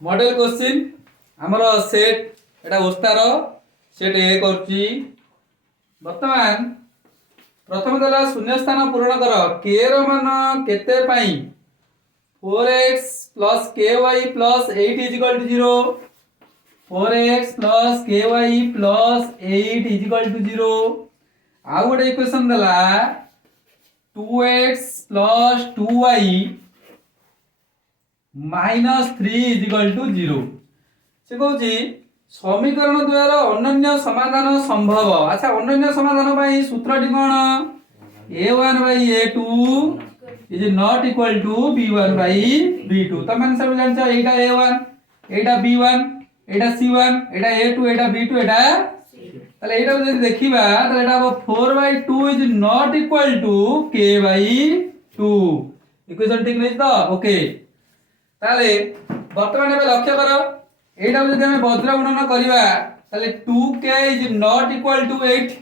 Model question आमर set एटा ओस्तार set ए करची वर्तमान प्रथम देला शून्य स्थान पूरण कर के रो मान केते पई 4x plus ky plus 8 is equal to 0 4x plus ky plus 8 is equal to 0 आ गोटे इक्वेशन देला 2x plus 2y minus 3 is equal to 0 से कहूची समीकरण द्वारा अनन्य समाधान संभव। अच्छा अनन्य समाधान भाई सूत्र T cone a1 by a2 is not equal to b1 by b2 त माने सब जानछ एटा a1 एटा b1 एटा c1 एटा a2 एटा b2 एटा ताले एटा जदि देखिबा ताले एटा 4 by 2 is not equal to k by 2 equation ठीक नै त ओके ताले वर्तमान में लक्ष्य करो एटा जदि हम वज्र गुणन करिबा ताले 2k is not equal to 8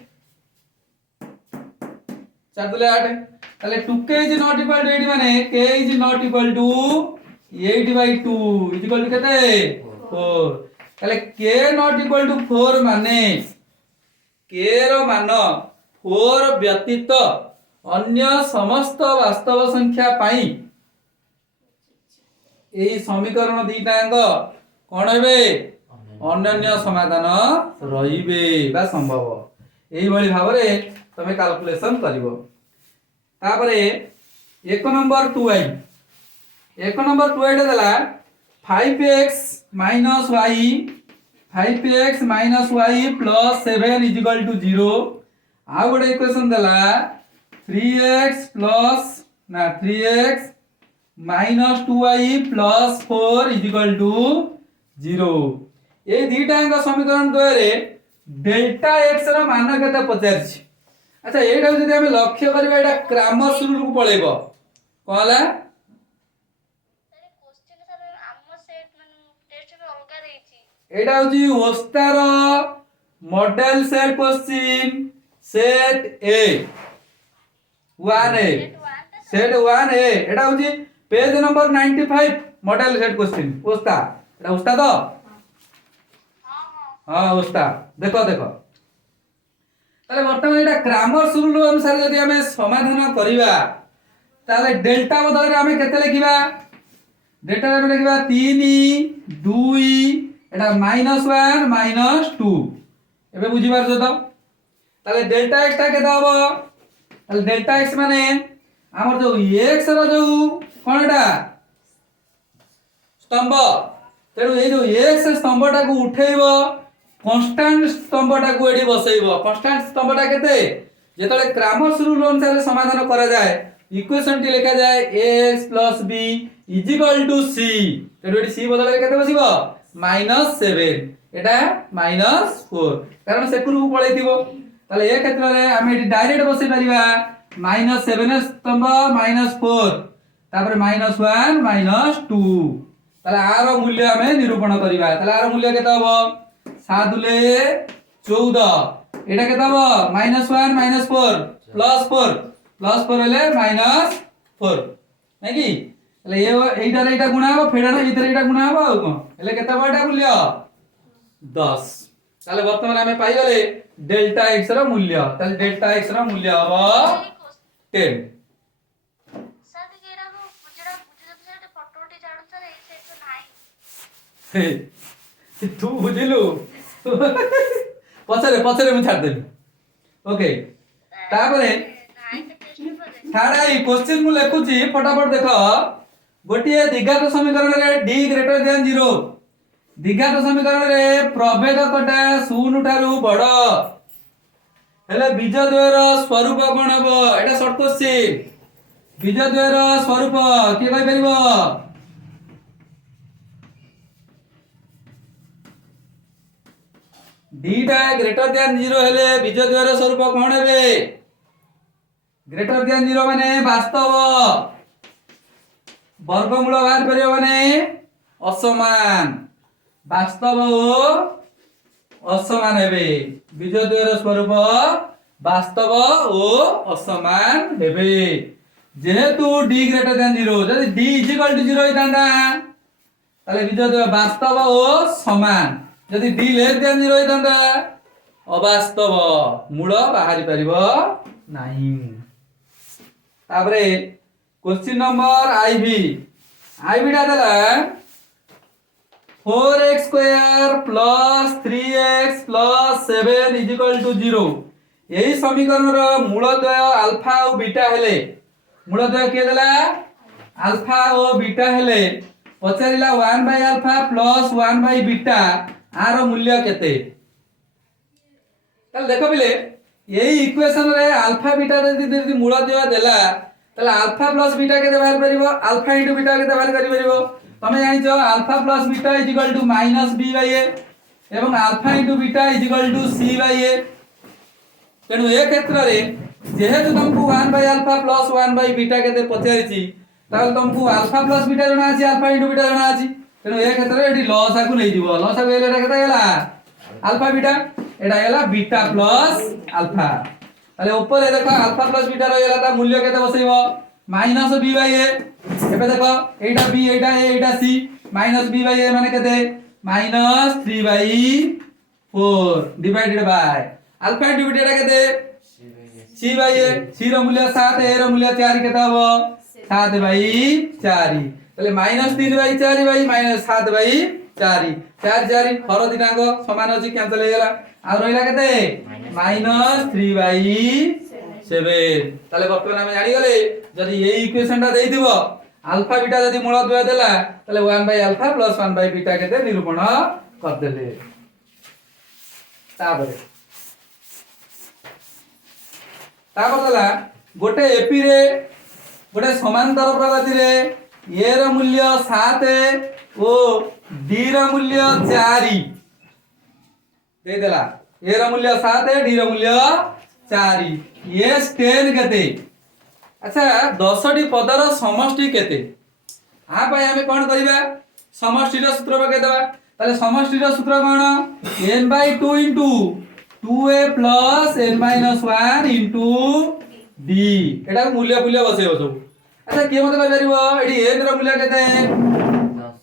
चादले 8 ताले 2k is not equal to 8 माने k is not equal to 8 by 2 is equal to केते 4 ताले k not equal to 4 माने k रो मान 4 व्यतीत अन्य समस्त वास्तव संख्या पाई एई समीकरण दीटांग कोन हेबे अनन्य समाधान रहिबे बा संभव एई भली भाबरे तमे कैलकुलेशन करिवो। तापरे एक नंबर 2i देला 5x minus y 5x minus y plus 7 is equal to 0 आ गोटे इक्वेशन देला 3x plus ना 3x minus 2y plus 4 is equal to 0 ये दीटांग समीकरण द्वारे डेल्टा x रो मान केते पचारछि। अच्छा एटा जदि हम लक्ष्य करबा एटा क्रैमर्स रूल को पळेबो कहला क्वेश्चन सर हम सेट टेस्ट में अलगा रहिछि एटा होची ओस्तार model set question set A 1a set 1a एटा होची page number 95 model set question ओस्ता एटा ओस्ता तो हां ओस्ता देखो देखो ताले वर्तमान एटा क्रैमर्स रूल अनुसार यदि हमें समाधान करिबा ताले डेल्टा बदल रे हमें केते लिखिबा डेल्टा रे लिखिबा 3 2 एटा -1 -2 एबे बुझी पारछो तो ताले डेल्टा x ता केते हबो ताले डेल्टा x माने हमर जो x रो जो कोन एटा स्तंभ तेरो ए जो x स्तंभटा को उठेइबो कांस्टेंट स्तंभटा को एडी बसैबो कांस्टेंट स्तंभटा केते जेतले क्रैमर्स रूल अनुसार समाधान करा जाय इक्वेशन टी लिखा जाय ax + b = c तेरो एडी c बदल रे केते बसिबो -7 एटा -4 कारण सेकुरु पळैतिबो ताले ए क्षेत्र रे हम एडी डायरेक्ट बसै परिबा -7 स्तंभ -4 तापर -1 -2 ताले आरो मूल्य हमें निरूपण करिबा ताले आरो मूल्य केते हबो 7 दुले 14 एटा केते हबो -1 -4 +4 हेले -4 नै कि ताले एटा रे एटा गुणा हबो फेडा ना इधर एटा गुणा हबो आ कोन हेले केते बडा मूल्य 10 ताले वर्तमान हमें पाई गले डेल्टा x रो मूल्य ताले डेल्टा x रो मूल्य हबो 10 सर केरा को बुजड़ा बुझे सेट फोटोटी जान सर ए सेट तो नाही तू बुझिलु पछरे पछरे मु छाड़ देबी ओके तापरे थाड़ा ई क्वेश्चन मु लेखुची फटाफट देखो गोटिए द्विघात समीकरण रे d > 0 द्विघात समीकरण रे प्रभेदकटा 0 ठारू बड़ हेले बीजद्वयर स्वरूप कोन हबो एटा शॉर्ट क्वेश्चन बीजद्वयर स्वरूप के कहि परिबो डीटा ग्रेटर देन 0 हेले बीजद्वयर स्वरूप कोन हेबे ग्रेटर देन 0 माने वास्तव वर्गमूल बाहर करियो माने असमान वास्तव ओ असमान हेबे बीजद्वयर स्वरूप वास्तव ओ असमान हेबे जेहेतु d ग्रेटर देन 0 जदि d = 0 होइतांदा তাহলে বিজয় দেব বাস্তব ও সমান যদি d লেস দেন 0 হইতান্তা অবাস্তব মূল বাহারি পারিব নাই। তারপরে কোশ্চিন নম্বর আইভিটা দেলা 4x square plus 3x plus 7 is equal to 0 এই সমীকরণর মূলদ্বয় আলফা ও বিটা হেলে মূলদ্বয় কে দেলা আলফা ও বিটা হেলে পচারিলা 1 by alpha plus 1 by beta আর মূল্য কেতে। তাহলে দেখো বিলে এই ইকুয়েশন রে আলফা বিটা যদি মূলদ্বয় দেলা তাহলে আলফা প্লস বিটা কেতে বাহার পারিব আলফা ইনটু বিটা কেতে বাহার করি পারিব। তুমি জানিছ alpha plus beta is equal to minus B by A এবং alpha into beta is equal to C by A. তেণু এ ক্ষেত্রে যেহেতু তোমাকে 1 by alpha plus 1 by beta কেতে পচারিছি তাহলে তোমাকে আলফা প্লস বিটা জানা আছে আলফা ইনটু বিটা জানা আছে। তেণু এ ক্ষেত্রে এটি লসাগু নেই দিব লসাগু এলে এটা কেতে গেলা আলফা বিটা এটা গেলা বিটা প্লস আলফা। তাহলে উপরে দেখো আলফা প্লস বিটা রই গেলা তা মূল্য কেতে বসাইব মাইনাস বি বাই এ। এবে দেখো এইটা বি এইটা এ এইটা C minus B by A মানে কেতে minus 3 by 4 divided by alpha into beta এটা কেতে সি বাই এ সি র মূল্য 7 এ র মূল্য 4 কেতে হবে 7 বাই 4 তাহলে minus 3 by 4 by minus 7 by 4 4 4 হর দিনাঙ্ক সমান আছে ক্যান্সেল হয়ে গেল আর রইলা কেতে মাইনাস 3 বাই 7। তাহলে বর্তমানে আমি জানি গলে যদি এই ইকুয়েশনটা দেই দিব আলফা বিটা যদি মূলদ্বয় দেলা তাহলে 1 by alpha plus 1 by beta কেতে নিরূপণ করে দেলে। তারপরে দেলা গোটে এপি রে গোটে সমান্তর প্রগতি রে এ র মূল্য 7 ও ডি র মূল্য 4 দেই দেলা এ র মূল্য 7 ডি র মূল্য 4 এস 10 কেতে। আচ্ছা 10টি পদর সমষ্টি কেতে আ পাই আমি কোন করিবা সমষ্টির সূত্র পকাই দেবা। তাহলে সমষ্টির সূত্র কোন n by 2 into 2a plus n minus 1 into d এটা মূল্য মূল্য বসাইব সব। আচ্ছা কি মতে কই পারিব এটি n র মূল্য কেতে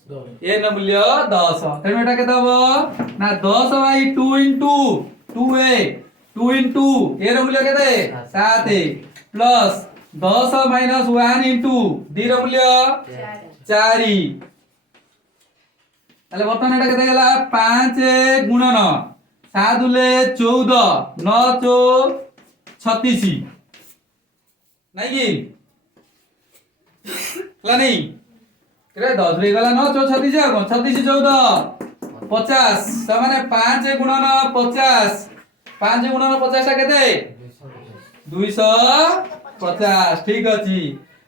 10 n র মূল্য 10 তেমন এটা কেতে হবে না 10 by 2 into 2a 2 into a র মূল্য কেতে 7 প্লাস 10 মাইনাস 1 ইনটু d র মূল্য 4। তাহলে বর্তমানে এটা কেতে গেলা 5 গুণন 7 দুলে 14 9 চো 36 নাই কি হলা নেই রে 10 রে গলা 9 চো 36 আর 36 14 50 সমানে 5 গুণন 50 5 গুণন 50 টা কেতে 250 ঠিক আছে।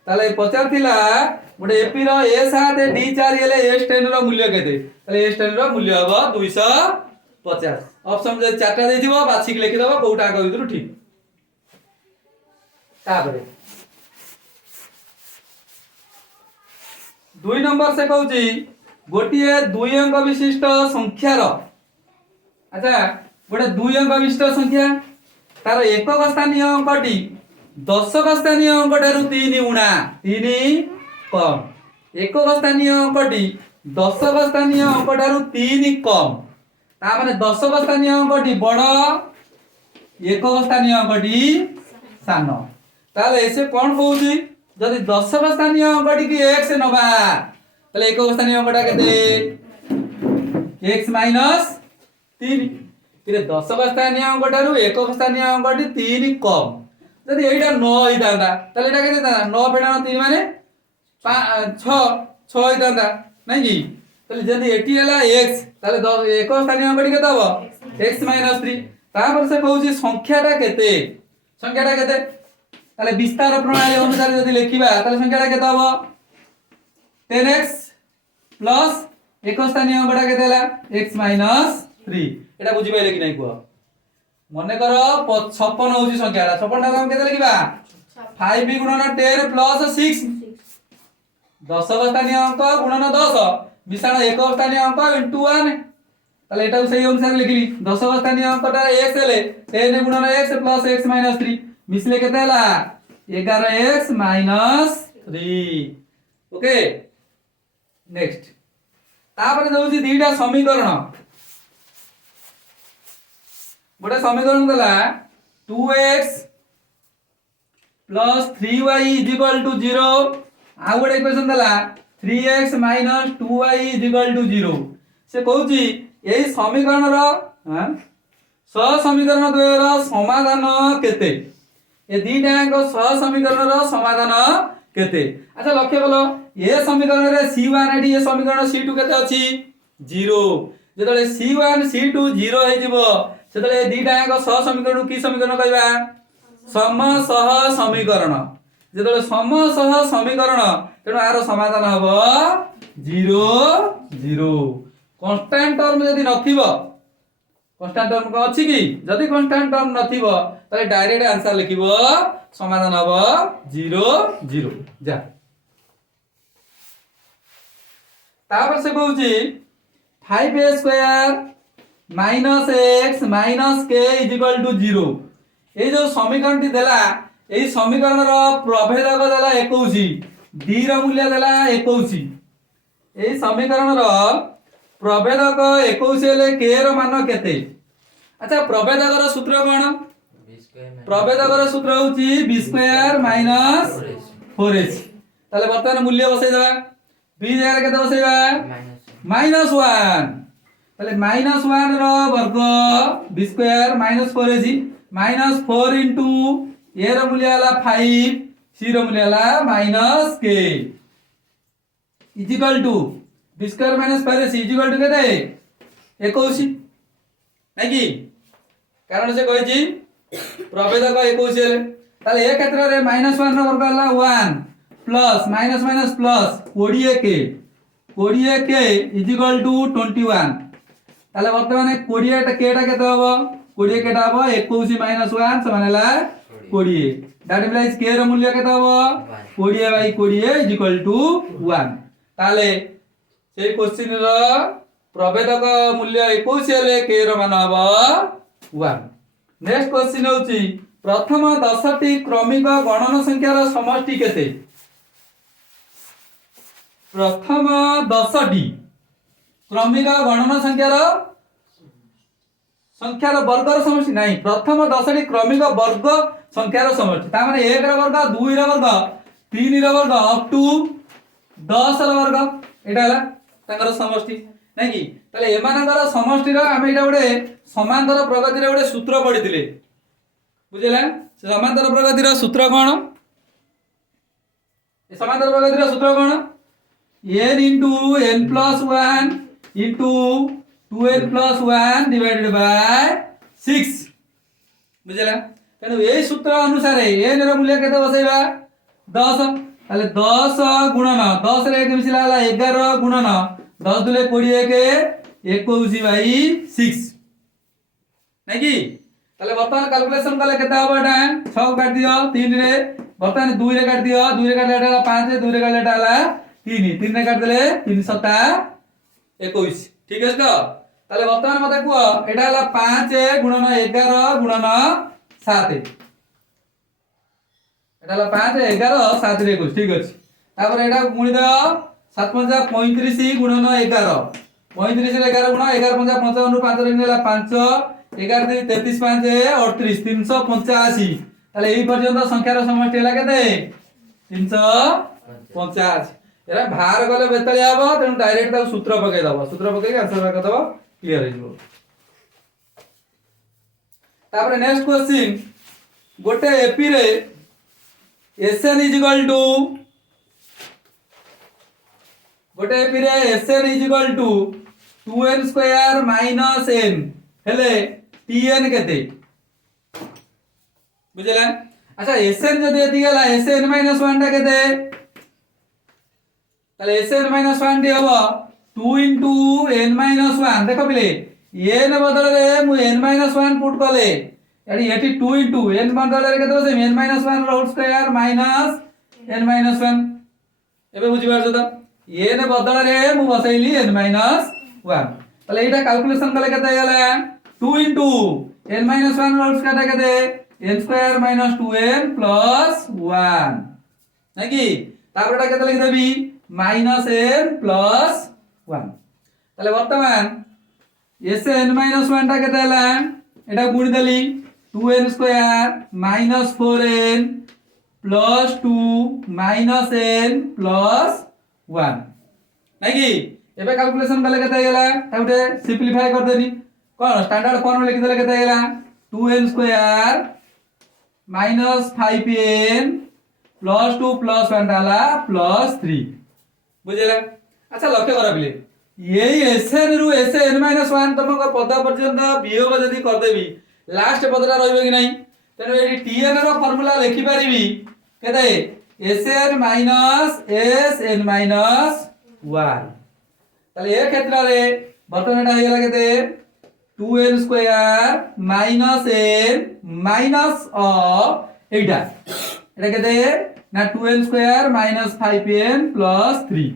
তাহলে পচার থিলা গোটে এপি র a7 d4 হেলে s10 র মূল্য কেতে তাহলে s10 র মূল্য হবে 250। অপশন যে চারটা দেইथिব বাছিকি লিখি দেব কোউটা আগ ভিতরু ঠিক। তারপরে 2 নম্বর সে কହୁছি গোটিয়ে 2 অঙ্ক বিশিষ্ট সংখ্যার আচ্ছা গোটে 2 অঙ্ক বিশিষ্ট সংখ্যা তার একক স্থানীয় অঙ্কটি দশক স্থানীয় অঙ্কটারু 3 গুণা 3 কম একক স্থানীয় অঙ্কটি দশক স্থানীয় অঙ্কটারু 3 কম তা মানে দশক স্থানীয় অঙ্কটি বড় একক স্থানীয় অঙ্কটি সান। তাহলে এসে কোন কହୁছি যদি দশক স্থানীয় অঙ্কটি কি x নবা তাহলে একক স্থানীয় অঙ্কটা কেতে x মাইনাস 3 এর দশক স্থানীয় অঙ্কটারু একক স্থানীয় অঙ্কটি 3 কম যদি এইটা 9 হইতান্তা তাহলে এটা কেতে 9 ফেড়ানো 3 মানে 6 6 হইতান্তা নাই কি। তাহলে যদি এটি হলা x তাহলে 10 একক স্থানীয় অঙ্কটি কেতে হবে x মাইনাস 3। তারপর সে কହୁছি সংখ্যাটা কেতে তাহলে বিস্তার প্রণালী অনুসারে যদি লিখিবা তাহলে সংখ্যাটা কেতে হবে 10x প্লাস একক স্থানীয় অঙ্কটা কেতে হলা x মাইনাস 3 এটা বুঝি পাইলে কি নাই কুয়া মনে কর 56 হউছি সংখ্যাটা 56 টা কেতে লিখিবা 5 গুণন 10 প্লাস 6 দশক স্থানীয় অঙ্ক গুণন 10 মিশ্রণ একক স্থানীয় অঙ্ক ইনটু 1 তাহলে এটাও সেই অনুসারে লিখলি দশক স্থানীয় অঙ্কটা x হলে 10 গুণন x প্লাস x মাইনাস 3 মিশলে কেতে হলা 11x মাইনাস 3। ওকে নেক্সট तापर दउची दीटा समीकरण गोटे समीकरण देला 2x plus 3y is equal to 0 आ गोटे इक्वेशन देला 3x minus 2y is equal to 0 से कहूची एई समीकरण रो सह समीकरण द्वयर समाधान केते ए दीटाक सह समीकरण रो समाधान केते अच्छा लक्ष्य बोलो ए समीकरण रे c1 एडी ए समीकरण c2 केते अछि 0 जेतले c1 c2 0 हे जिवो सेतले दीटाक सह समीकरण की समीकरण कहबा सम सह समीकरण जेतले सम सह समीकरण तेणु आरो समाधान हबो 0 0 कांस्टेंट टर्म यदि नथिबो कांस्टेंट टर्म को अछि कि जदि कांस्टेंट टर्म नथिबो तले डायरेक्ट आंसर लिखिबो समाधान हबो 0 0 जा तापर से कहूची 5a square minus x minus k is equal to 0 ए जो समीकरण टी देला एई समीकरण रो प्रभेदक देला 21 d रो मूल्य देला 21 एई समीकरण रो प्रभेदक 21 हेले k रो मान केते अच्छा प्रभेदक रो सूत्र कोन प्रभेदक रो सूत्र होची b स्क्वायर माइनस 4h ताले वर्तमान मूल्य बसै देबा b जगह केते बसैबा -1 ताले -1 रो वर्ग b square minus 4h minus 4 into A रो मूल्य हला 5 c रो मूल्य हला minus k is equal to b square minus 4c is equal to केते 21 नै कि कारण से कहै छी प्रभेदक 21 हेले ताले ए क्षेत्र रे -1 रो वर्ग हला 1 plus minus minus plus 20k is equal to 21 ताले वर्तमान 20 टा k टा केते हबो 20 केटा हबो 21 माइनस 1 समान हला 20 दैट इंप्लाइज k रो मूल्य केते हबो 20 बाय 20 इज इक्वल टू 1 ताले सेई क्वेश्चन रो प्रभेदक मूल्य 21 हेले k रो मान हबो 1 नेक्स्ट क्वेश्चन होची प्रथम 10 टी क्रमिक गणन संख्या रो समष्टि केते प्रथम 10 टी क्रमिक गणन संख्यार वर्ग समष्टि नहीं प्रथम 10 टी क्रमिक वर्ग संख्यार समष्टि ता माने 1 रो वर्ग 2 रो वर्ग 3 रो वर्ग अप टू 10 रो वर्ग एटा हला तांकर समष्टि नै कि तले एमानकर समष्टि रो हम एटा गोटे समांतर प्रगति रे गोटे सूत्र पढिथिले बुझिला से समांतर प्रगति रो सूत्र कोन ए समांतर प्रगति रो सूत्र कोन n into n plus 1 into 2n plus 1 divided by 6 बुझला तेनु ए सूत्र अनुसार n रो मूल्य केते बसैबा 10 ताले 10 गुणन 10 रे के मिसिला 11 गुणन 10 दुले 20 के 21 बाई 6 नै कि ताले वर्तमान कैलकुलेशन कले केते हबो एटा 6 काट दियो 3 रे वर्तमान 2 रे काट दियो 2 रे काटले एटा 5 2 रे काटले एटा हला 3 रे काट देले 3 7 21 ठीक है तो ताले वर्तमान मते को एटा हला 5 गुणन 11 गुणन 7 एटा हला 5 11 7 रे 21 ठीक अछि तापर एटा गुणी दो 7 5 35 गुणन 11 35 रे 11 गुण 11 5 55 रु 5 रे नेला 5 11 3 33 5 38 385 ताले एई पर्यंत संख्यार समष्टि हला केते 350 एरा भार गले बेतले आबो तेनु डायरेक्ट ता सूत्र पकै दबो सूत्र पकै आंसर लगा दबो क्लियर हो जिवो तापर नेक्स्ट क्वेश्चन गोटे एपी रे Sn is equal to गोटे एपी रे Sn is equal to 2n square minus n हेले tn केते बुझला अच्छा Sn जदि एति गेला Sn minus 1 टा केते ताले Sn minus 1 टी हबो 2 into n minus 1 देखो बिले n बदल रे मु n minus 1 पुट कले यानी एटी 2 into n बदल रे केते बसे n minus 1 whole square minus n minus 1 एबे बुझि पारछो त n बदल रे मु बसैली n minus 1 ताले एटा कैलकुलेशन कले केते गेला 2 into n minus 1 whole square केते n square minus 2n plus 1 नै कि तापरटा केते लिख देबी minus n plus 1 তাহলে বর্তমান Sn - 1 টা কেতে হলা এটা গুণ দেলি 2n square minus 4n plus 2 minus n plus 1 নাকি এবে ক্যালকুলেশন কলে কেতে গেলা তাহলে সিম্পলিফাই করে দেনি কোন স্ট্যান্ডার্ড ফর্ম লিখি দেলে কেতে গেলা 2n square minus 5n plus 2 plus 1 ডালা প্লাস 3 বুঝলে আচ্ছা লক্ষ্য করা বিলে এই Sn রু Sn - 1 তমক পদ পর্যন্ত বিয়োগ যদি করে দেবি লাস্ট পদটা রইবে কি নাই তেনো এটি Tn র ফর্মুলা লিখি পারিবি কেতে Sn - Sn - 1 তাহলে এই ক্ষেত্রে বর্তমান এটা হয়ে গেল কেতে 2n square minus n minus এইটা এটা কেতে না 2n square minus 5n plus 3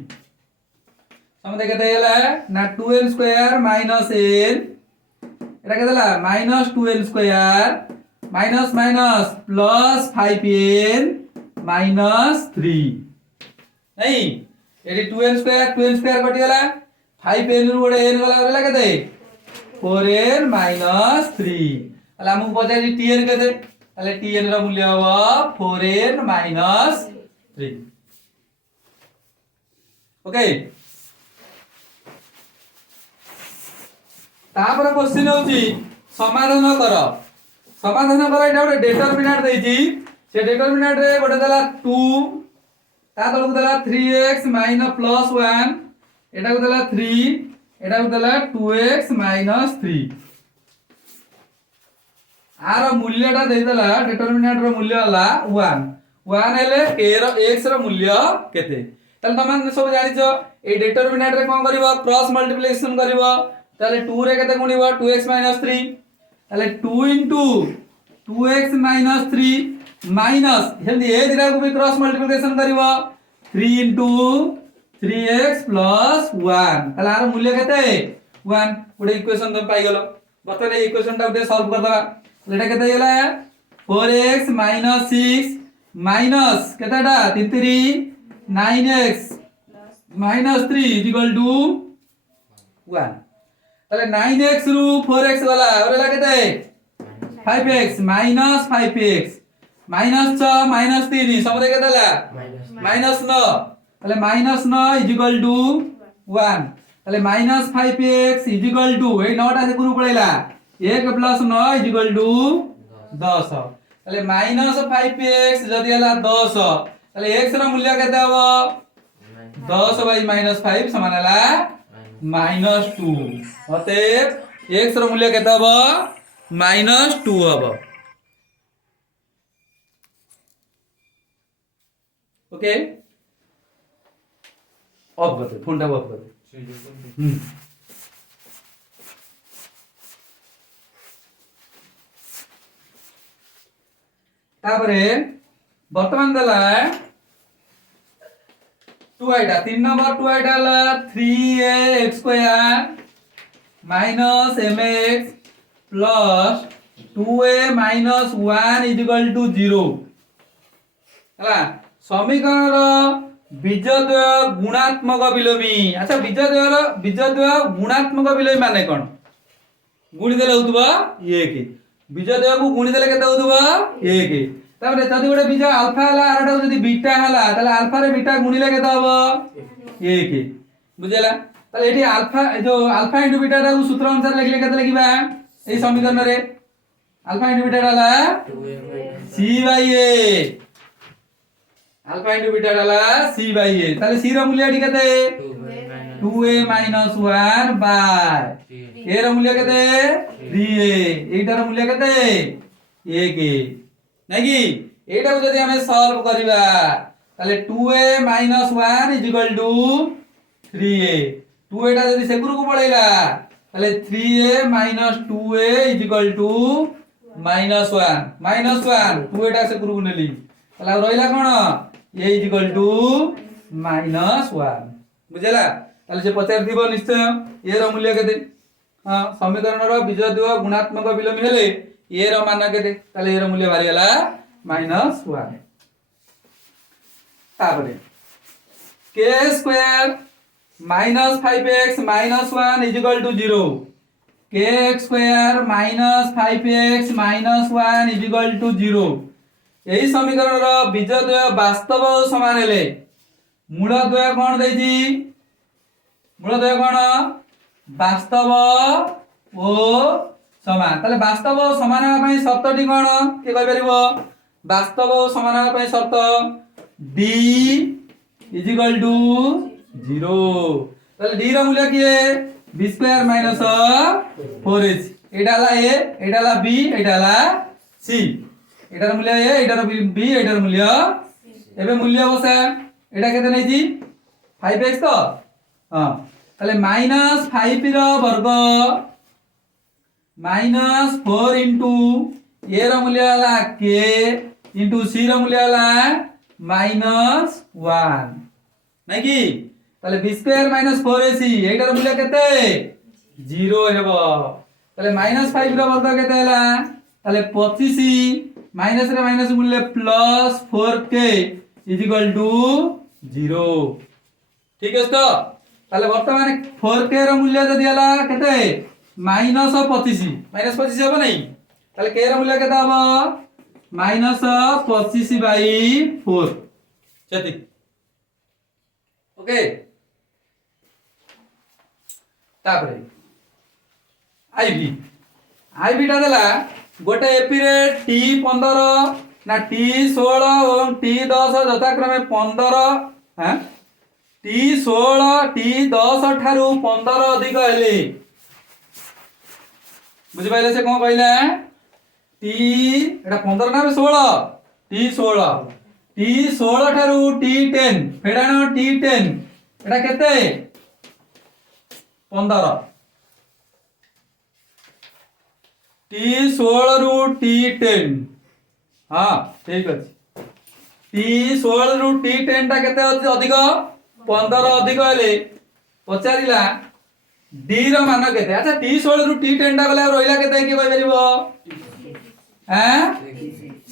আমাদের কেতে গেলা না 2n স্কয়ার মাইনাস n এটা কেতে গেলা minus 2n square minus minus plus 5n minus 3 নাই এটি 2n স্কয়ার কটি গেলা 5n রু গোটে n গলা গলা কেতে 4n মাইনাস 3 তাহলে আমু পচারি tn কেতে তাহলে tn র মূল্য হবে 4n মাইনাস 3 ওকে তারপরে কোশ্চেন হচ্ছে সমাধান কর এটা গোটে ডিটারমিনেন্ট দেইছি সে ডিটারমিনেন্ট রে গোটে দেলা 2 তা তলকু দেলা 3x মাইনাস প্লাস 1 এটা কু দেলা 3 এটা কু দেলা 2x মাইনাস 3 আর মূল্যটা দেই দেলা ডিটারমিনেন্ট র মূল্য হলা 1 হেলে k র x র মূল্য কেতে তাহলে তোমরা সব জানিছো এই ডিটারমিনেন্ট রে কোন করিব ক্রস মাল্টিপ্লিকেশন করিব তাহলে 2 রে কেতে গুণিব 2x - 3 তাহলে 2 * 2x - 3 মাইনাস হেলদি এ দিরা কো বি ক্রস মাল্টিপ্লিকেশন করিব 3 * 3x + 1 তাহলে আর মূল্য কেতে 1 ওটা ইকুয়েশন তো পাই গেল বর্তমানে এই ইকুয়েশনটা উঠে সলভ করবা তাহলে এটা কেতে গেলা 4x - 6 মাইনাস কেতেটা 3 3 9x - 3 = 1 তাহলে 9x রু 4x গলা ওরে কেতে 5x minus 5x minus 6 minus 3 সব দেখে দেলা মাইনাস 9 তাহলে মাইনাস 9 = 1 তাহলে মাইনাস 5x = এই 9টা সে গুণ পড়াইলা 1 + 9 = 10 তাহলে মাইনাস 5x যদি হলা 10 তাহলে x র মূল্য কেতে হবে 10/-5 সমান হলা -2 অতএব x র মূল্য কেতে হবে -2 হবে ওকে অফ করতে ফোনটা অফ করতে তারপরে বর্তমান দেলা 2 আইটা 3 নম্বর 2 আইটা হলো 3ax square minus mx plus 2a minus 1 = 0 হলা সমীকরণর বীজদ্বয় গুণাত্মক বিলোমী আচ্ছা বীজদ্বয় গুণাত্মক বিলোমী মানে কোন গুণি দেলে হউতবা 1 বীজদ্বয় কো গুণি দেলে কেতে হউতবা 1 তারপরে যদি গোটে বীজ আলফা হলা আর এটা যদি বিটা হলা তাহলে আলফা রে বিটা গুণিলে কেতে হবে 1 বুঝলা তাহলে এটি আলফা এই যে আলফা ইনটু বিটা টা সূত্র অনুসারে লিখলে কেতে লিখিবা এই সমীকরণ রে আলফা ইনটু বিটা হলা c/a আলফা ইনটু বিটা হলা c/a তাহলে c র মূল্য এটি কেতে 2a - 1 বাই a র মূল্য কেতে 3a এইটার মূল্য কেতে 1 নাকি এইটাকে যদি আমি সলভ করিবা তাহলে 2a - 1 = 3a 2a টা যদি সেগুরুকু পড়াইলা তাহলে 3a - 2a = -1 2a টা সেগুরুকু নেলি তাহলে আর রইলা কোন a = -1 বুঝলা তাহলে সে পচার দিব নিশ্চয় a র মূল্য কেতে हां समीकरणर बीजद्वय गुणात्मक विलोमी हेले a र मान केते ताले a र मूल्य बारी गला -1 तापरे k² minus 5x minus 1 is equal to 0 kx square minus 5x minus 1 is equal to 0 यही समीकरण रो बीज द्वय वास्तव समान हेले मूल द्वय कोन देजी मूल द्वय कोन वास्तव ओ समान ताले वास्तव समान हेबा पई शर्तटी कोन के कहि परिबो वास्तव समान हेबा पई शर्त d इज इक्वल टू 0 ताले d रो मूल्य की है b square minus 4ac Etah La a Etah La b Etah La c एटार मूल्य a एटार b एटार मूल्य एबे मूल्य बसा एटा केते नै जी 5x तो हां ताले माइनस 5 रो वर्ग माइनस 4 इंटू a रो मूल्य होला k इंटू c रो मूल्य होला माइनस 1 नै की ताले b स्क्वायर माइनस 4ac एटार मूल्य केते 0 हेबो ताले माइनस 5 रो वर्ग केते होला ताले 25c माइनस रे माइनस मूल्य plus 4k is equal to 0 ठीक है तो ताले वर्तमान 4k रो मूल्य जदी हला केते माइनस 25 हेबो नै ताले k रो मूल्य केते हबो माइनस 25 बाई 4 चति ओके तापरे आईबी टा देला गोटे एपिरेट t15 ना t16 और t10 यथाक्रमे 15 हां t16 t10 ठारू 15 अधिक हेले बुझि पाइले से कोन कहला t एटा 15 ना 16 t16 t16 ठारू t10 फेडानो t10 एटा केते 15 t16 रु t10 हां ठीक अछि t16 रु t10 टा केते अधिक 15 अधिक हेले पचारिला d रो मान केते अच्छा t16 रु t10 टा गला रहिला केते की कहि परिबो हैं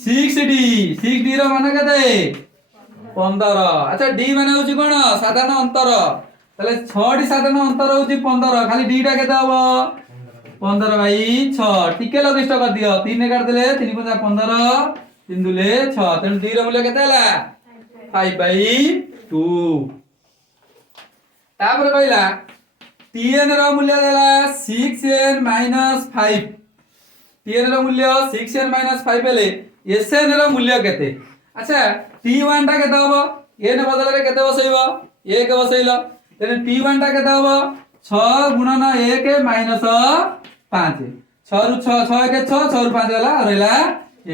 6d रो मान केते 15 अच्छा d माने होची कोन साधारण अंतर तले 6 डी साधारण अंतर होची 15 खाली d टा केते हबो 15 बाई 6 टिके लगिष्ट कर दियो 3 ने काट देले 3 5 15 3 दुले 6 तेन 2 रो मूल्य केते हला 5 बाई 2 तापर कहला tn रो मूल्य देला 6n - 5 tn रो मूल्य 6n - 5 हेले sn रो मूल्य केते अच्छा t1 टा केते हबो n बदल रे केते बसैबो 1 बसैलो तेन t1 टा केते हबो 6 गुणन 1 माइनस 5 6 रु 6 6 के 6 6 रु 5 वाला रहला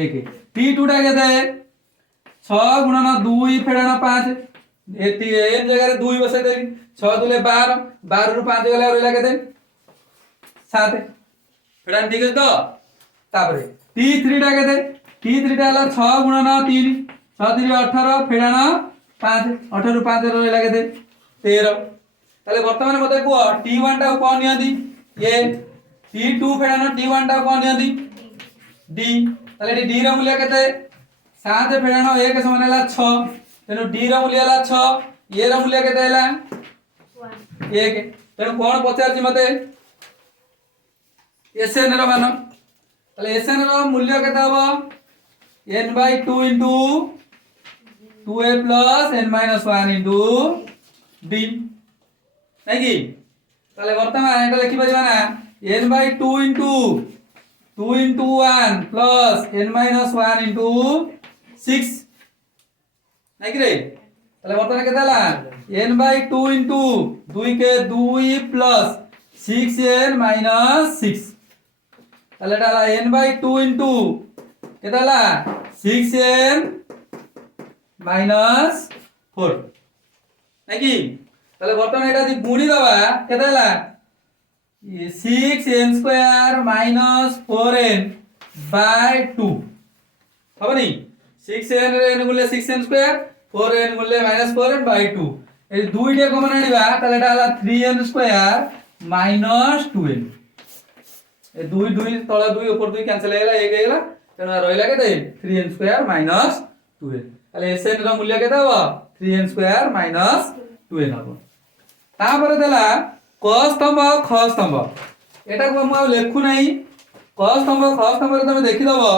1 t2 टा केते 6 गुणन 2 फेडाना 5 एती एन जगह रे 2 बसे देली 6 दुले 12 12 रु 5 वाला रहला केते 7 फेडान ठीक है तो तापरे t3 टा केते t3 टा हला 6 गुणन 3 6 3 18 फेडाना 5 18 रु 5 रहला केते 13 ताले वर्तमान मते को t1 टा कोन नियंदी ये t2 फेडानो t1 टा कोन नियंदी d ताले d रो मूल्य केते 7 फेडानो 1 समान हला 6 तेनो d रो मूल्य हला 6 a रो मूल्य केते हला 1 तेनो कोन पचारछि मते sn रो मान ताले sn रो मूल्य केते हबो n/2 * 2a + n - 1 * d नै कि ताले वर्तमान एटा लिखि परिबा ना n/2 * 2 * 1 + n - 1 * 6 नै कि रे ताले वर्तमान केते हला n/2 * 2 के 2 + 6n - 6 ताले एटा हला n/2 * केते हला 6n - 4 नै कि ताले वर्तमान एटा दि गुणी दबा केते हला 6n² - 4n / 2 हबनी 6n रे n गुले 6n² 4n गुले -4n / 2 ए दुईटे कॉमन आनिबा ताले एटा हला 3n² - 2n ए दुई दुई तळा दुई ऊपर दुई कैंसिल हेला 1 हेला तेना रहिला केते 3n² - 2n ताले sn रो मूल्य केते हबो 3n² - 2n हबो तापर देला क स्तंभ ख स्तंभ एटा को हम लिखु नहीं क स्तंभ ख स्तंभ रे तुम देखि दबो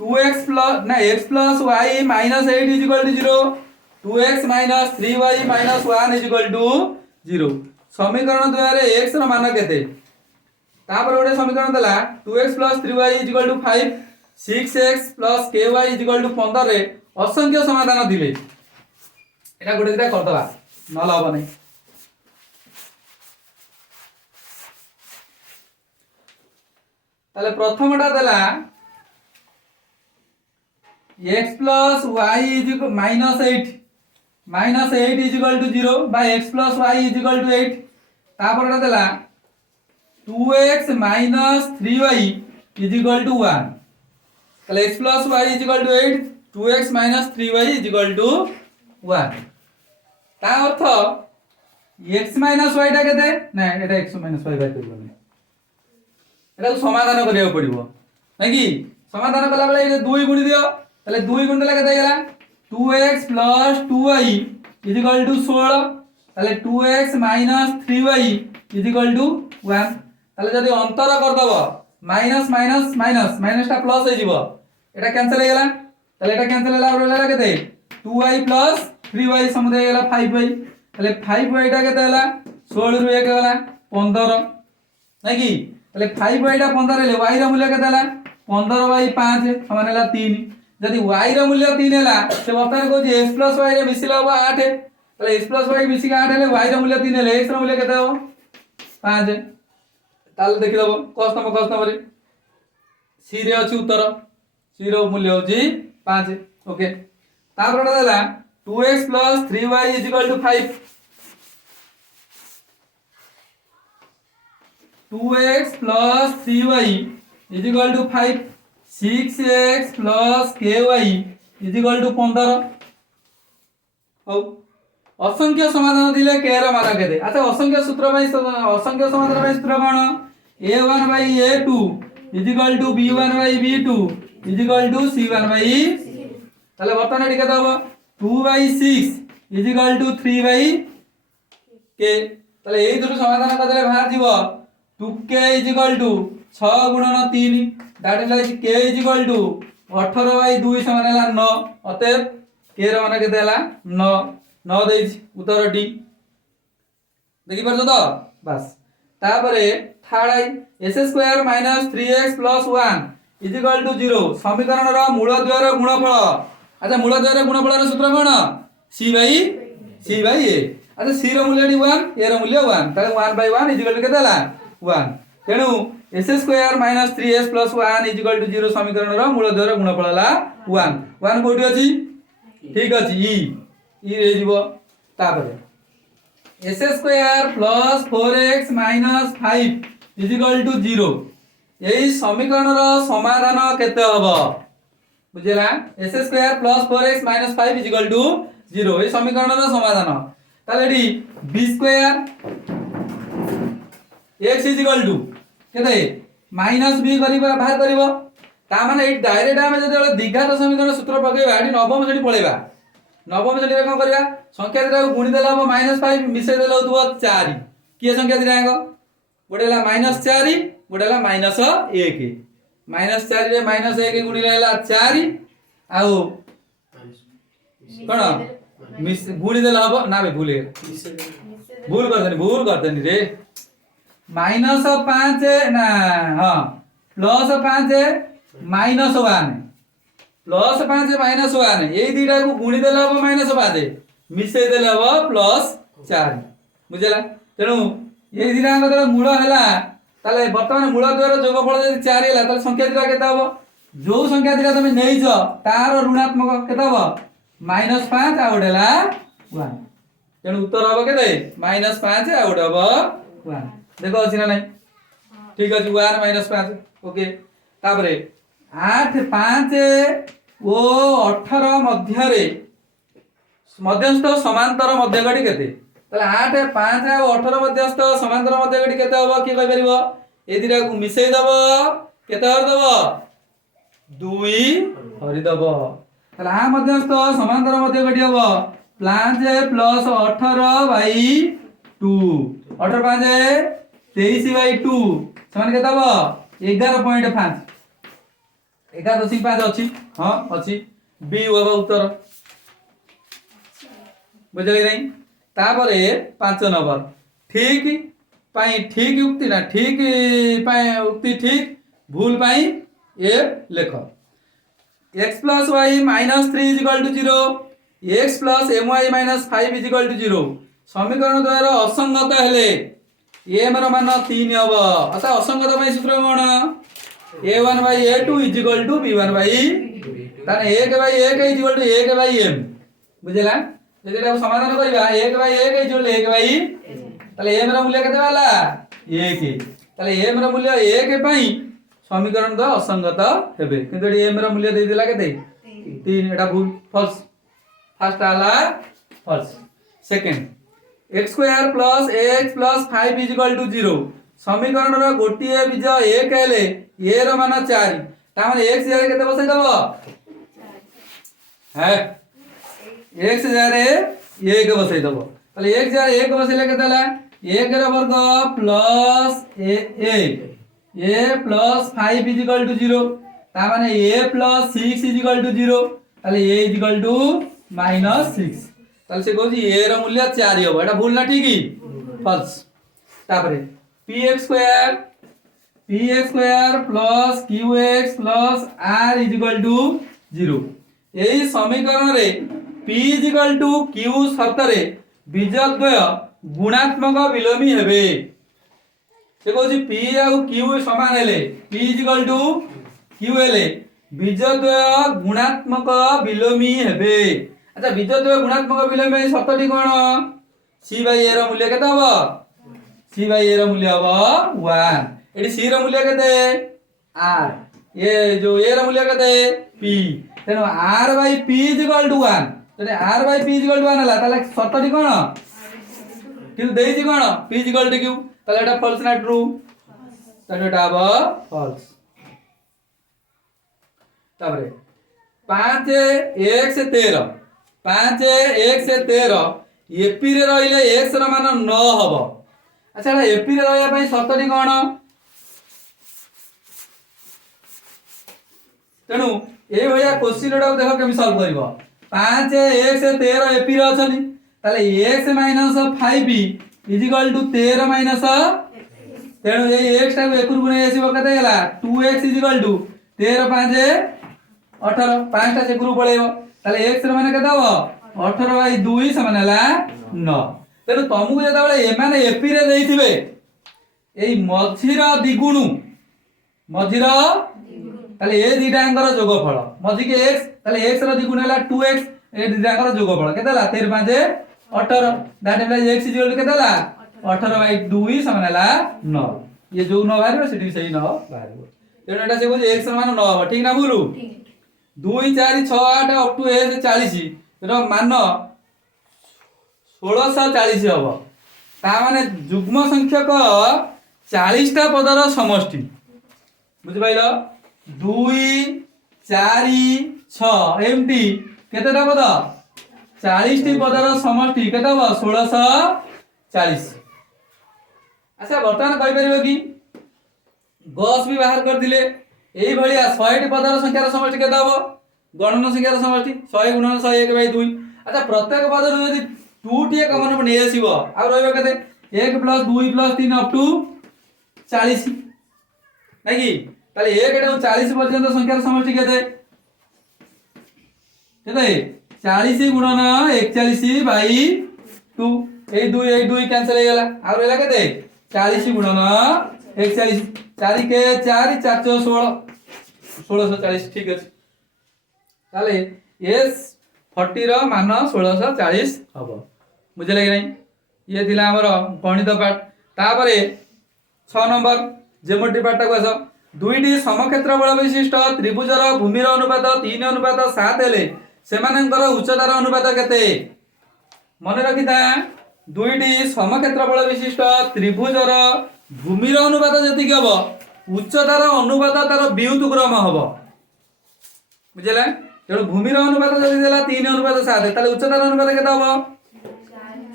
2x प्लस ना x plus y minus 8 is equal to 0 2x minus 3y minus 1 is equal to 0 समीकरण द्वारा x रो मान केते तापर गोटे समीकरण देला 2x plus 3y is equal to 5 6x plus ky is equal to 15 रे असंख्य समाधान दिले एटा गोटे दिटा करदला न लाभ नहीं ताले प्रथमटा देला x plus y is equal minus 8 is equal to 0 by x plus y is equal to 8 तापर टा देला 2x minus 3y is equal to 1 ताले x plus y is equal to 8 2x minus 3y is equal to 1 ता अर्थ x minus y टा केते ना एटा x minus y bye करबो एटा समाधान करिया पड़िबो नै कि समाधान कला बेले 2 गुणी दियो তাহলে 2 গুণ দিলে কত গেল 2x 2y 16 তাহলে 2x 3y 1 তাহলে যদি অন্তর কর দব মাইনাস মাইনাস মাইনাস মাইনাসটা প্লাস হয়ে যাব এটা ক্যান্সেল হয়ে গেল তাহলে এটা ক্যান্সেল হলা রইলা কত 2y 3y সমুদায় হয়ে গেল 5y তাহলে 5y টা কত হলা 16 রু 1 হলা 15 নাকি তাহলে 5y টা 15 হলে y এর মূল্য কত হলা 15/5 সমান হলা 3 जदि y रो मूल्य 3 हैला से वर्तमान को x plus y रे मिसिला हो 8 तले x plus y मिसि 8 हेले y रो मूल्य 3 हेले x रो मूल्य केते हो 5 ताल देखि दबो कस्तम रे c रे अछि उत्तर c रो मूल्य होजी 5 ओके तापर देला 2x plus 3y is equal to 5 2x plus 3y is equal to 5 6x plus ky is equal to 15 हो असंख्य समाधान दिले k रो मान केते अच्छा असंख्य सूत्र भाई असंख्य समाधान भाई सूत्र कोन a1 by a2 is equal to b1 by b2 is equal to c1 by তাহলে বর্তমানে এটি কত হবে 2 by 6 is equal to 3 by k তাহলে এই দুটো সমাধান করলে বাহার দিব 2k is equal to 6 গুণন 3 that is like k is equal to 18 by 2 समान है 9 अतएव k रो मान केते हला 9 9 देछि उत्तर डी देखि परछो तो बस तापरे third I s² - 3x + 1 is equal to 0 समीकरण रो मूल द्वयर गुणफल अच्छा मूल द्वयर गुणफल रो सूत्र कोन c by a अच्छा c रो मूल्य 1 a रो मूल्य 1 ताले 1/1 is equal to केते हला 1 तेनु s² - 3s + 1 is equal to 0 समीकरण रो मूल द्वयर गुणफल हला 1 1 कोठी अछि ठीक अछि e रे जीवो तापरे s² + 4x - 5 is equal to 0 एई समीकरण रो समाधान केते हबो बुझिला s² + 4x - 5 is equal to 0 एई समीकरण रो समाधान ताले एडी b² x is equal to केते माइनस b करिबा बाहर करिवो ता माने ए डायरेक्ट हम जदि द्विघात समीकरण सूत्र पकेबा एडी नवम श्रेणी पळेबा नवम श्रेणी रे कोन करिया संख्या दिटा गुणी देला हो -5 मिसै देला होतबो 4 किए संख्या दिटा आगो गोडेला -4 गोडेला -1 -4 रे -1 गुणी लेला 4 आउ कोन मिस गुणी देला हो ना बे भूल कर देनी रे -5 ना हां +5 -1 +5 -1 এই দুইটা को गुणी देला हो -5 मिसै देला हो +4 बुझला तेनु এই দুইটা को मूल हैला ताले वर्तमान मूल द्वारा जोगफल जदि 4 हैला ताले संख्या दिटा केता हो जो संख्या दिटा तमे नै छ तार ऋणात्मक केता हो -5 आ उडेला 1 तेनु उत्तर हो केते -5 आ उडे हो 1 देखो अछि ना नै ठीक अछि 1 - 5 ओके तापरे 8 5 ओ 18 मध्य रे मध्यस्थ समांतर मध्यगटी केते ताले 8 5 आ 18 मध्यस्थ समांतर मध्यगटी केते होबो की कहि परिबो ए दिरा को मिसै दबो केते हर दबो 2 हरि दबो ताले आ मध्यस्थ समांतर मध्यगटी होबो 5 + 18 / 2 18 5 23/2 समान केते हबो 11.5 11.5 अछि हां अछि बी होबा उत्तर बुझले नहीं तापरे 5 नंबर ठीक पाई ठीक युक्ति ना ठीक पाई उक्ति ठीक भूल पाई ए लेख x plus y minus 3 is equal to 0 x plus my minus 5 is equal to 0 समीकरण द्वारा असंगत हेले m ର ମାନ 3 हब अच्छा असंगत ପାଇଁ सूत्र कोन a1 by a2 is equal to b1 by ताने 1 by 1 is equal to 1 by m बुझला जदि एटा समाधान करबा 1 by 1 is equal to 1 by ताले m ର मूल्य केते वाला 1 ताले m ର मूल्य 1 ପାଇଁ समीकरण द असंगत हेबे किंतु एडी m ର मूल्य देई दिला केते 3 एटा भूल फॉल्स फर्स्ट आला false second x square plus ax plus 5 is equal to 0 समीकरण रो गोटिए बीज 1 हेले a रो मान 4 ता माने x जारे केते बसै दबो है x जारे 1 बसै दबो ताले x जारे 1 बसैले केते हला 1 रो वर्ग plus a plus 5 is equal to 0 ता माने a plus 6 is equal to 0 ताले a is equal to -6 ताले से कहू ए रो मूल्य 4 हो एटा भूल ना ठीक ही फॉल्स तापरे px square plus qx plus r is equal to 0 एही समीकरण रे p is equal to q शर्त रे बीजद्वय गुणात्मक विलोमी हेबे से कहू p आ q समान हेले p is equal to q हेले बीजद्वय गुणात्मक विलोमी हेबे अच्छा बीजद्वय गुणात्मक विलोमी शर्तटी कोन c बाय a रो मूल्य केते हबो c बाय a रो मूल्य हबो 1 एडी c रो मूल्य केते r ये जो a रो मूल्य केते p तेनो r by p is equal to 1 तने r by p is equal to 1 हला ताले शर्तटी कोन q देइछि cone p is equal to q ताले एटा फॉल्स ना ट्रू ताले एटा हबो फॉल्स ताबरे 5 x 13 एपी रे रहिले x रो मान 9 हबो अच्छा एटा एपी रे रहया पई शर्तटी कोन तेनु ए भया क्वेश्चन एटा देखो केमि सॉल्व करबो 5 x 13 एपी रे अछनी ताले x - 5b is equal to 13 minus तेनु ए x टा को एकरु गुणे आसीबो कते गेला 2x इज इक्वल टू 13 5 18 5 टा से ग्रुप पळेबो ताले x रे माने केते हबो 18/2 समान हला 9 तेनु तमु जदा बेले ए माने एपी रे देइथिबे एई मझिरा द्विगुण मझिरा ताले ए दिटांगर जोगफल मझि के x ताले x रो द्विगुण हला 2x ए दिटांगर जोगफल केते हला 13 5 18 that is x is equal to केते हला 18/2 समान हला 9 ये जो 9 बाहर सेठी सही 9 बाहर तेनु एटा से बुझे x समान 9 हो ठीक ना बोलू 2 4 6 8 अप टू a से 40 रो मान 1640 हबो ता माने युग्म संख्यक 40 टा पदर समष्टि बुझ पाइलो 2 4 6 एमटी केतेटा पद 40 टी पदर समष्टि केते हबो 1640 अच्छा वर्तमान कहि परिबो कि गॉस भी बाहर कर दिले एही भलिया 100 टी पदर संख्यार समष्टि केते हबो गणन संख्यार समष्टि 100 * 100 1/2 अच्छा प्रत्येक पदर यदि 2 टी कॉमन ने आसीबो आ रहबो केते 1 + 2 + 3 अप टू 40 नै कि ताले 1 टा 40 पर्यंत संख्यार समष्टि केते केते 40 * 41/2 ए 2 कैंसिल हो गेला आ रहला केते 40 * 41 4 के 4 416 1640 ठीक अछि ताले s 40 रो मान 1640 हबो बुझले कि नहीं ये थिला हमर गणित पाठ तापरे 6 नंबर ज्योमेट्री पाठ को आस दुईटी समक्षेत्र बल विशिष्ट त्रिभुजर भूमिर अनुपात 3:7 हेले सेमानंकर उच्चतार अनुपात केते मन रखिता दुईटी समक्षेत्र बल विशिष्ट त्रिभुजर भूमिर अनुपात जति हबो उच्चतार अनुपात तार व्युत क्रम हबो बुझले तेणु भूमिर अनुपात जति देला 3:7 ताले उच्चतार अनुपात केते हबो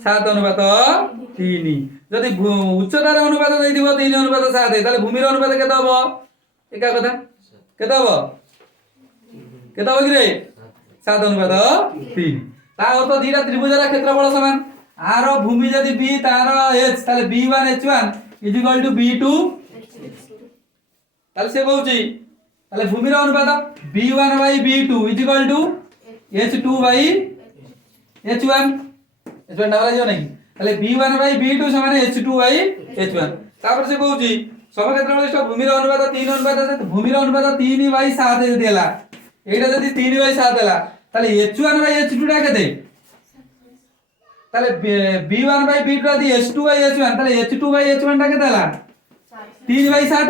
7:3 যদি উচ্চতার অনুপাত ଦେଇଥିବ 3:7 তাহলে ভূমির অনুপাত কেতে হবো একা কথা কেতে হবো কি রে 7:3 তা অর্থ দুইটা ত্রিভুজের ক্ষেত্রফল সমান আর ভূমি যদি b তার h তাহলে b1 h1 = b2 তাহলে সে কହୁଛି তাহলে ভূমির অনুপাত b1/b2 = h2/h1 h1 ডাবল যাও নাকি তাহলে b1/b2 সমান h2/h1 তারপর সে কହୁଛି সমক্ষেত্রফল ভূমির অনুপাত 3:7 ভূমির অনুপাত 3/7 যদি ହେଲା এইটা যদি 3/7 ହେଲା তাহলে h1/h2 টা কেতে তাহলে b1/b2 যদি h2/h1 তাহলে h2/h1 টা কেতে ହେଲା 3/7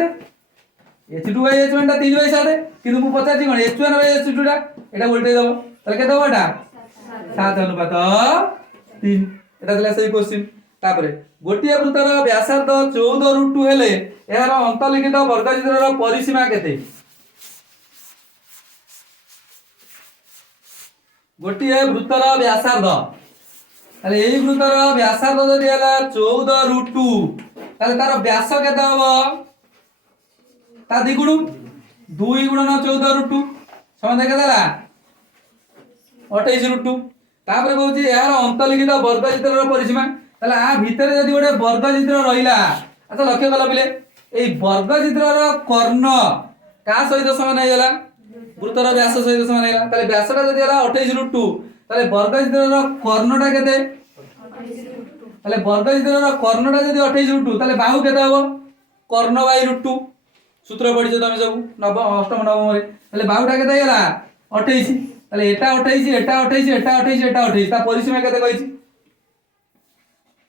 h2/h1 টা 3/7 কিন্তু ମୁଁ ପଚାରିଛି কোন h1/h2 টা এটা উল্টে দাও তাহলে কেতে হবে এটা 7:3 এটা দিলা সেই কোশ্চেন তারপরে গোটিয়ে বৃত্তর ব্যাসার্ধ 14 √2 হেলে এর অন্তর্লিখিত বর্গচিত্রর পরিসীমা কেতে গোটিয়ে বৃত্তর ব্যাসার্ধ তাহলে এই বৃত্তর ব্যাসার্ধ যদি হলা 14 √2 তাহলে তার ব্যাস কেতে হবে তা দ্বিগুণ 2 × 14 √2 সমান কেতে হলা 28 √2 তারপরে কହୁଛି এর অন্তর্লিখিত বর্গচিত্রর পরিসীমা তাহলে আ ভিতরে যদি গোটে বর্গচিত্র রহিলা আচ্ছা লক্ষ্য কল পিলে এই বর্গচিত্রর কর্ণ কা সহিত সমান হয়ে গেল বৃত্তর ব্যাস সহিত সমান হয়ে গেল তাহলে ব্যাসটা যদি হলা 28 √2 তাহলে বর্গচিত্রর কর্ণটা কেতে তাহলে বর্গচিত্রর কর্ণটা যদি 28 √2 তাহলে বাহু কেতে হবে কর্ণ/√2 সূত্র পড়িছো তুমি সব নবম অষ্টম নবম রে তাহলে বাহুটা কেতে গেলা 28 তাহলে এটা 28 এটা 28 এটা 28 এটা 28 তা পরিসীমা কেতে কইছি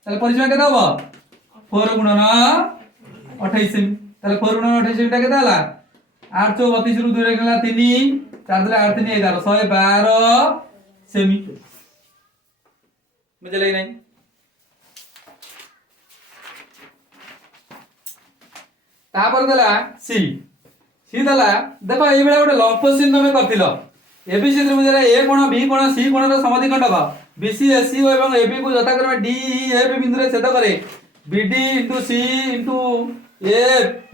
তাহলে পরিসীমা কেতে হবে 4 × 28 সেমি তাহলে 4 × 28 সেমিটা কেতে হলা 8 32 ରୁ 2 রে গেলা 3 4 দিলে 8 3 11 112 সেমি বুঝলে নাই তারপর দেলা সি দেলা দেখো এই বেলা গোটে লম্ব চিহ্ন তুমি করছিল এবিসি ত্রিভুজের এ কোণ বি কোণ সি কোণর সমদ্বিখণ্ডক বিসি এসি এবং এবি কু যথাক্রমে ডি ই এফ বিন্দুরে ছেদ করে BD * C * A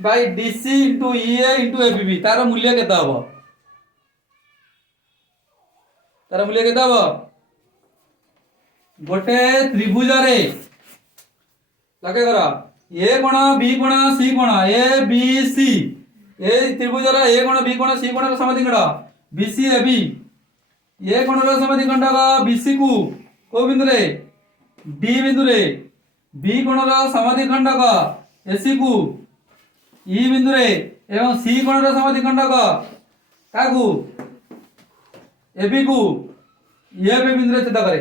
by DC * EA * ABB তার মূল্য কেতে হবো তার মূল্য কেতে হবো গোটে ত্রিভুজরে লক্ষ্য কর এ কোণ বি কোণ সি কোণ এ বি সি এই ত্রিভুজর এ কোণ বি কোণ সি কোণর সমদ্বিখণ্ডক বিসি এবি এ কোণর সমদ্বিখণ্ডক বিসি কু কো বিন্দুরে ডি বিন্দুরে বি কোণর সমদ্বিখণ্ডক এসি কু ই বিন্দুরে এবং সি কোণর সমদ্বিখণ্ডক কাকু এবি কু এফ বিন্দুরে ছেদ করে